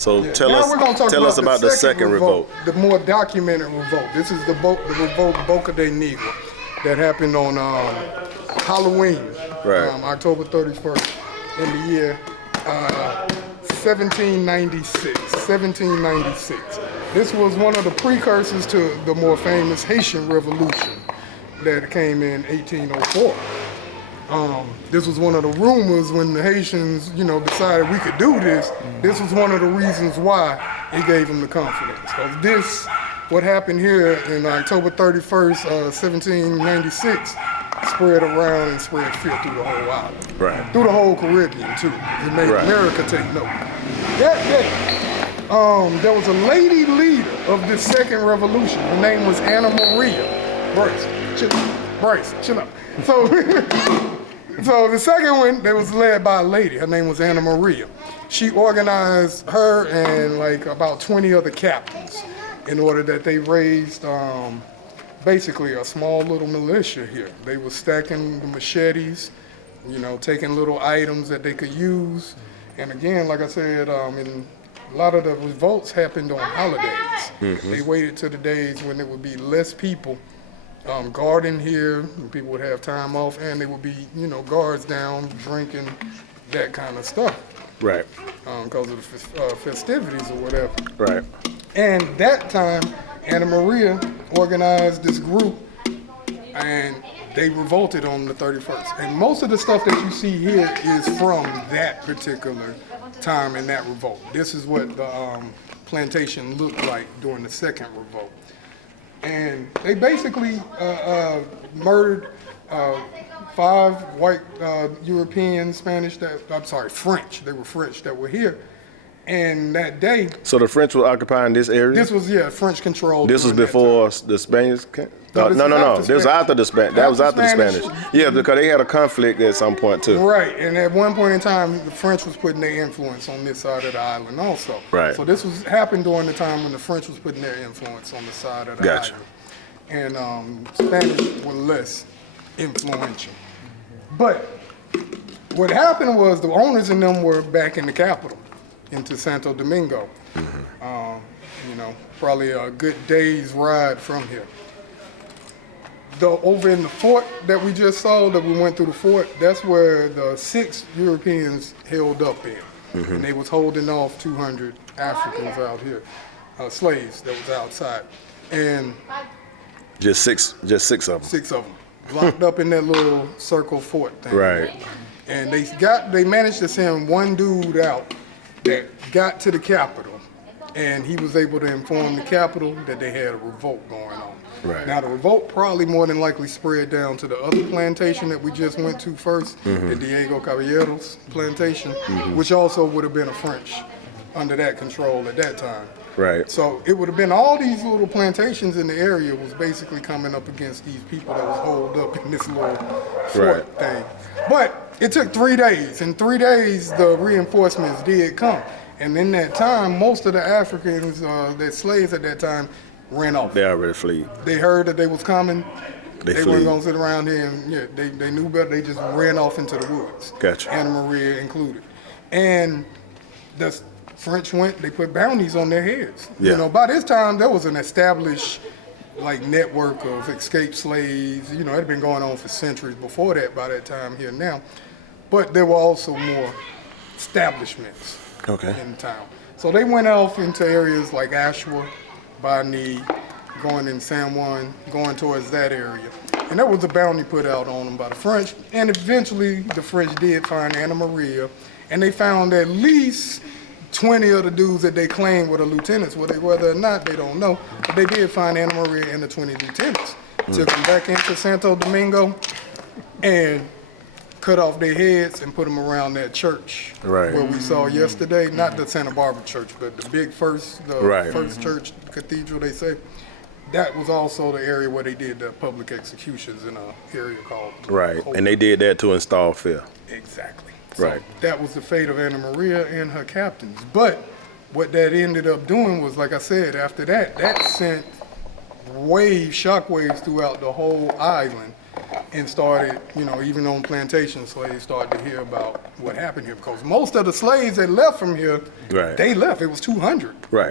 So Yeah. tell Now us, we're gonna talk tell us about the second revolt. the more documented revolt. This is the revolt Boca de Negro that happened on Halloween, Right. October 31st, in the year 1796. 1796. This was one of the precursors to the more famous Haitian Revolution that came in 1804. This was one of the rumors when the Haitians, decided we could do this. This was one of the reasons why it gave them the confidence. Because what happened here in October 31st, 1796, spread around and spread fear through the whole island. Right. Through the whole Caribbean, too. It made America take note. That day, there was a lady leader of this second revolution. Her name was Anna Maria. Bryce, chill out. So the second one, that was led by a lady. Her name was Anna Maria. She organized her and like about 20 other captains in order that they raised basically a small little militia here. They were stacking the machetes, taking little items that they could use. And again, like I said, a lot of the revolts happened on holidays. Mm-hmm. They waited till the days when there would be less people guarding here, and people would have time off, and there would be, guards down, drinking, that kind of stuff. Right. Because of the festivities or whatever. Right. And that time, Anna Maria organized this group, and they revolted on the 31st. And most of the stuff that you see here is from that particular time in that revolt. This is what the plantation looked like during the second revolt. And they basically murdered 5 white European, French. They were French that were here. And that day. So the French were occupying this area? This was, French controlled. This was before the Spaniards came? No. This was after the Spanish. That was after the Spanish. Yeah, because they had a conflict at some point too. Right, and at one point in time, the French was putting their influence on this side of the island also. Right. So this happened during the time when the French was putting their influence on the side of the island. And Spanish were less influential. But what happened was the owners and them were back in the capital, into Santo Domingo. Mm-hmm. Probably a good day's ride from here. Over in the fort that we just saw, that we went through the fort, that's where the 6 Europeans held up in. Mm-hmm. And they was holding off 200 Africans out here, slaves that was outside. And just six of them. 6 of them, locked up in that little circle fort thing. Right. And they managed to send one dude out that got to the capital, and he was able to inform the capital that they had a revolt going on. Right. Now the revolt probably more than likely spread down to the other plantation that we just went to first, mm-hmm. the Diego Caballeros plantation, mm-hmm. which also would have been a French under that control at that time. Right. So it would have been all these little plantations in the area was basically coming up against these people that was holed up in this little fort thing. But it took 3 days. In 3 days, the reinforcements did come. And in that time, most of the Africans, the slaves at that time, ran off. They already fled. They heard that they was coming. They weren't going to sit around here and, they knew better. They just ran off into the woods. Gotcha. Anna Maria included. And the French went, they put bounties on their heads. Yeah. By this time, there was an established network of escaped slaves. It had been going on for centuries before that by that time here now. But there were also more establishments in town. So they went off into areas like Ashua, Bani, going in San Juan, going towards that area. And there was a bounty put out on them by the French. And eventually the French did find Anna Maria, and they found at least 20 of the dudes that they claimed were the lieutenants. Whether or not, they don't know. But they did find Anna Maria and the 20 lieutenants. Took them back into Santo Domingo and cut off their heads and put them around that church where we saw yesterday. Not the Santa Barbara church, but the big first church, cathedral, they say. That was also the area where they did the public executions in an area called Hope. And they did that to install fear. Exactly. So that was the fate of Anna Maria and her captains. But what that ended up doing was, like I said, after that sent shockwaves throughout the whole island. and started, you know, even on plantation, slaves started to hear about what happened here, because most of the slaves that left from here, Right. they left. It was 200. Right.